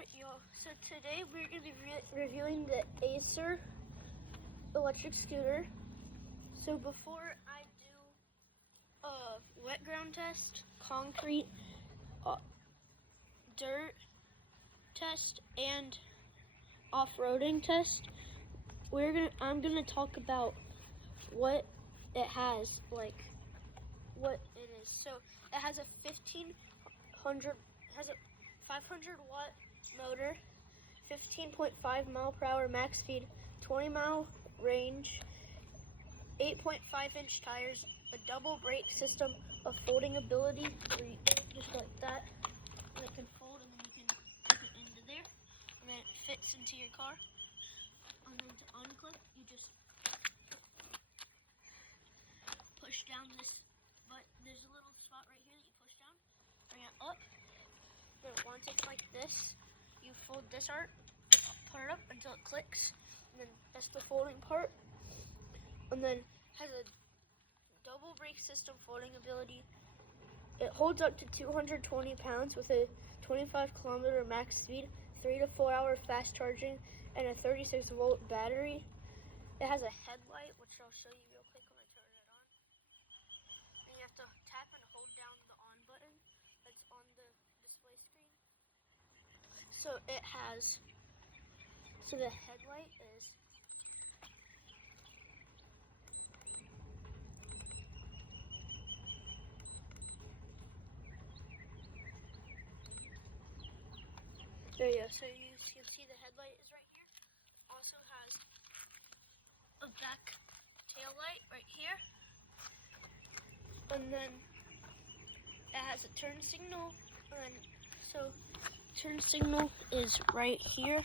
Alright, y'all. So today we're going to be reviewing the Acer electric scooter. So before I do a wet ground test, concrete, dirt test, and off-roading test, I'm gonna talk about what it has, like what it is. So it has a 500 watt motor, 15.5 mile per hour max speed, 20-mile range, 8.5-inch tires, a double brake system, a folding ability, just like that, and it can fold, and then you can put it into there, and then it fits into your car. And then to unclip, you just push down this, but there's a little spot right here that you push down, bring it up. Then once it's like this, you fold this part up until it clicks, and then that's the folding part. And then has a double brake system folding ability. It holds up to 220 pounds with a 25-kilometer max speed, 3 to 4 hour fast charging, and a 36-volt battery. It has a headlight, which I'll show you real quick when I turn it on. And you have to tap and hold down the on button that's on the display screen. So it has, the headlight is there you go. So you can see the headlight is right here. Also has a back tail light right here. And then it has a turn signal. And so turn signal is right here.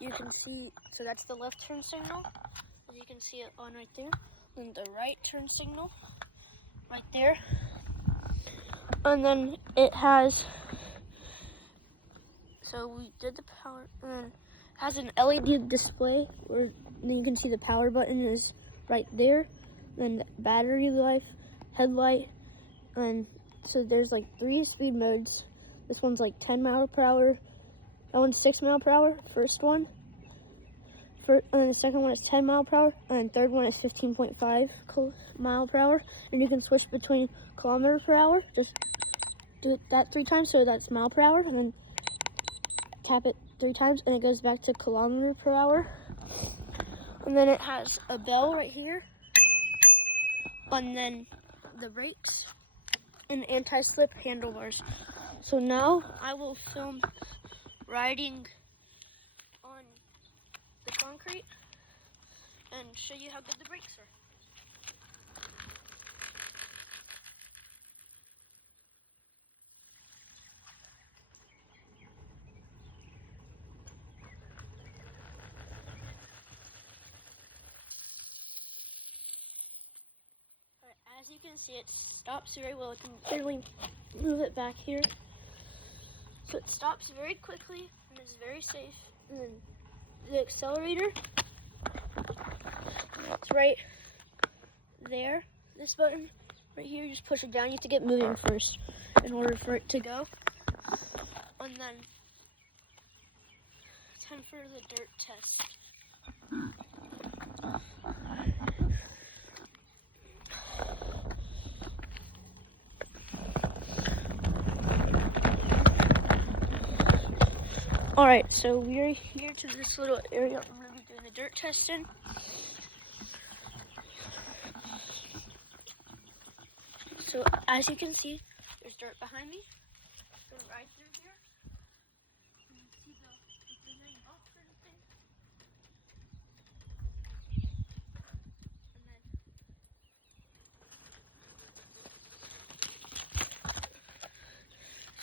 You can see, so that's the left turn signal. And you can see it on right there. And the right turn signal right there. And then it has, so we did the power, and then it has an LED display where then you can see the power button is right there. Then the battery life, headlight, and so there's like 3 speed modes. This one's like 10 mile per hour. That one's 6 mile per hour, first one. And then the second one is 10 mile per hour. And the third one is 15.5 mile per hour. And you can switch between kilometer per hour. Just do that 3 times, so that's mile per hour. And then tap it 3 times, and it goes back to kilometer per hour. And then it has a bell right here. And then the brakes and anti-slip handlebars. So now I will film riding on the concrete and show you how good the brakes are. Alright, as you can see, it stops very well. I can barely move it back here. So it stops very quickly and is very safe. And then the accelerator, it's right there. This button right here, you just push it down. You have to get moving first in order for it to go. And then time for the dirt test. Alright, so we're here to this little area I'm going to be doing the dirt test in. So as you can see, there's dirt behind me. Go right through here. You can see if there's any bumps or anything.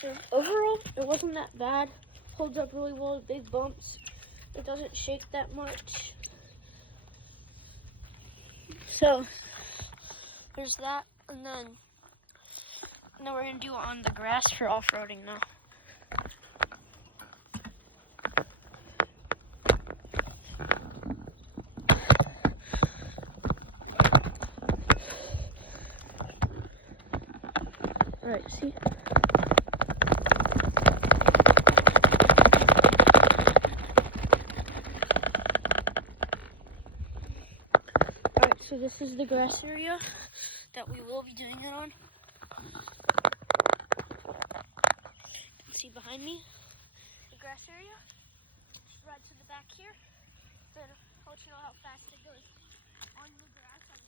And then, so overall, it wasn't that bad. Holds up really well, big bumps. It doesn't shake that much. So there's that, and then now we're gonna do it on the grass for off-roading now. Alright, see? this is the grass area that we will be doing it on. You can see behind me the grass area. Just right to the back here. Then I'll let you know how fast it goes on the grass on the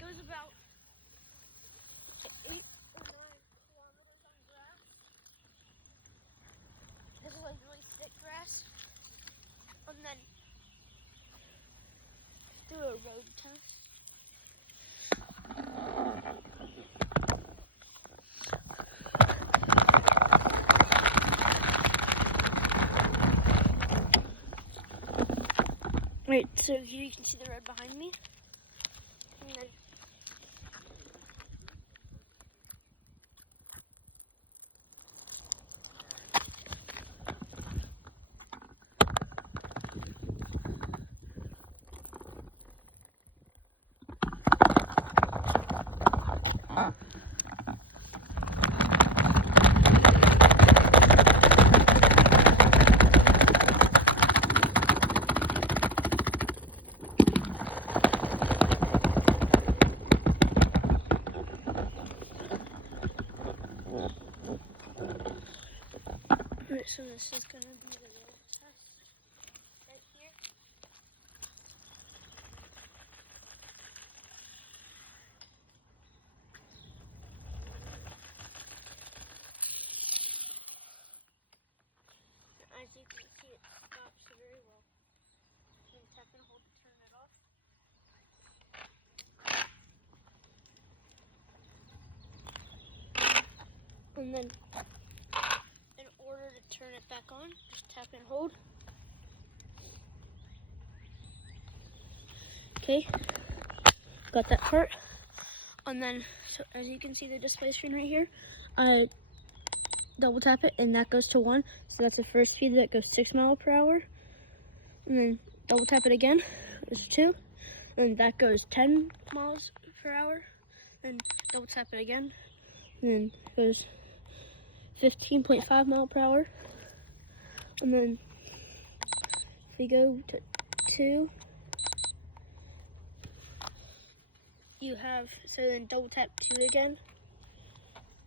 17. Goes about 8 or 9 kilometers on grass. This is like really thick grass. And then do a road test. Right, so here you can see the road behind me. And then right, so this is going to be the road test right here. As you can see, it stops very well. You can tap and hold to turn it off. And then, in order to turn it back on, just tap and hold. Okay, got that part. And then, so as you can see the display screen right here, I double tap it and that goes to 1. So that's the first speed, that goes 6 miles per hour. And then double tap it again, goes to 2. And that goes 10 miles per hour. Then double tap it again, and then it goes 15.5 miles per hour. And then if we go to 2, you have, so then double tap 2 again,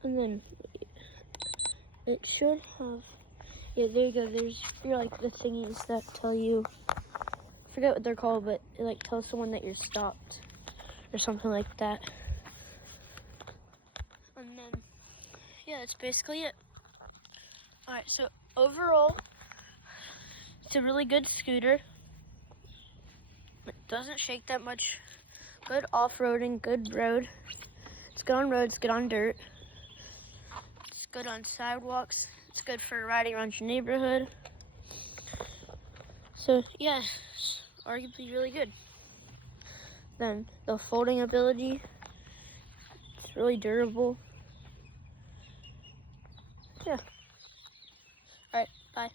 and then it should have, yeah, there you go. There's like the thingies that tell you, I forget what they're called, but it like tells someone that you're stopped or something like that. And then, yeah, that's basically it. Alright, so overall, it's a really good scooter. It doesn't shake that much. Good off-roading, good road. It's good on roads, good on dirt. It's good on sidewalks. It's good for riding around your neighborhood. So yeah, it's arguably really good. Then the folding ability, it's really durable. Yeah. Alright, bye.